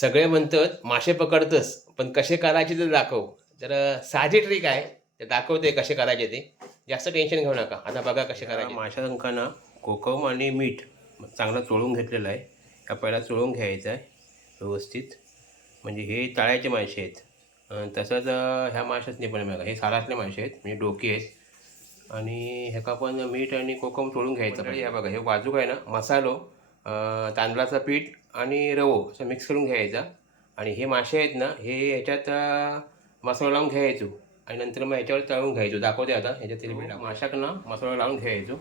सगळे म्हणतात मासे पकडतस पण कसे करायचे ते दाखव. तर साधी ट्रिक आहे ते दाखवते कसे करायचे ते. जास्त टेन्शन घेऊ नका. आता बघा कसे करायचे. माशांका ना कोकम आणि मीठ चांगलं चोळून घेतलेलं आहे. हा पहिला चोळून घ्यायचा आहे व्यवस्थित. म्हणजे हे तळायचे मासे आहेत. तसंच ह्या माशाच नाही पण बघा हे सालातले मासे आहेत म्हणजे डोके आहेत. आणि ह्याका पण मीठ आणि कोकम चोळून घ्यायचं. हे बघा हे बाजूक आहे ना मसालो तांदळाचं पीठ आणि रवो असं मिक्स करून घ्यायचा. आणि हे मासे आहेत ना हे ह्याच्यात मसाला लावून घ्यायचो आणि नंतर मग ह्याच्यावर तळून घ्यायचो. दाखवते आता ह्याच्यात तेल मीठ माशाक ना मसाला लावून घ्यायचो.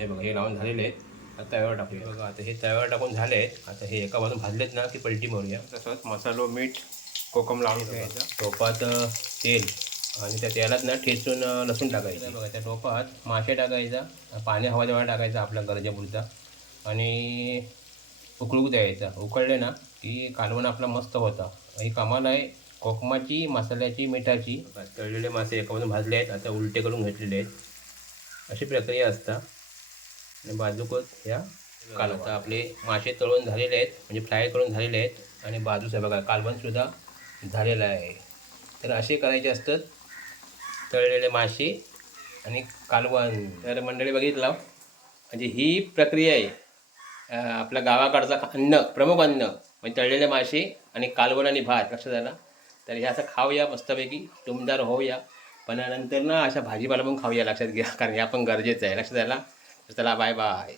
हे बघा हे लावून झालेले आहेत. आता तव्यावर टाकूया. बघा आता हे तव्यावर टाकून झाले आहेत. आता हे एका बाजून भाजलेत ना की पलटी मारूया. तसंच मसालो मीठ कोकम लावून घ्यायचा. टोपात तेल आणि त्या तेलात ना ठेचून लसूण टाकायचं. बघा त्या टोपात मासे टाकायचा. पाणी हवा तेवढा टाकायचा आपल्या गरजेपुरता आणि उकळू द्यायचा. उकळले ना की कालवण आपला मस्त होता. ही कमाल आहे कोकमाची मसाल्याची मिठाची. तळलेले मासे एका बाजून भाजले आहेत. आता उलटे करून घेतलेले आहेत. अशी प्रक्रिया असता. आणि बाजूकच ह्या कालवण. आता आपले मासे तळून झालेले आहेत म्हणजे फ्राय करून झालेले आहेत आणि बाजूचं बघा कालवणसुद्धा झालेलं आहे. तर असे करायचे असतात तळलेले मासे आणि कालवण. तर मंडळी बघितलं म्हणजे ही प्रक्रिया आहे आपल्या गावाकडचा अन्न प्रमुख अन्न म्हणजे तळलेले मासे आणि कालवण आणि भात. लक्षात आला. तर हे असं खाऊया मस्तपैकी टुमदार होऊया. पण नंतर ना अशा भाजीपाला पण खाऊया लक्षात घ्या कारण हे आपण गरजेचं आहे. लक्षात आला. तर चला बाय बाय.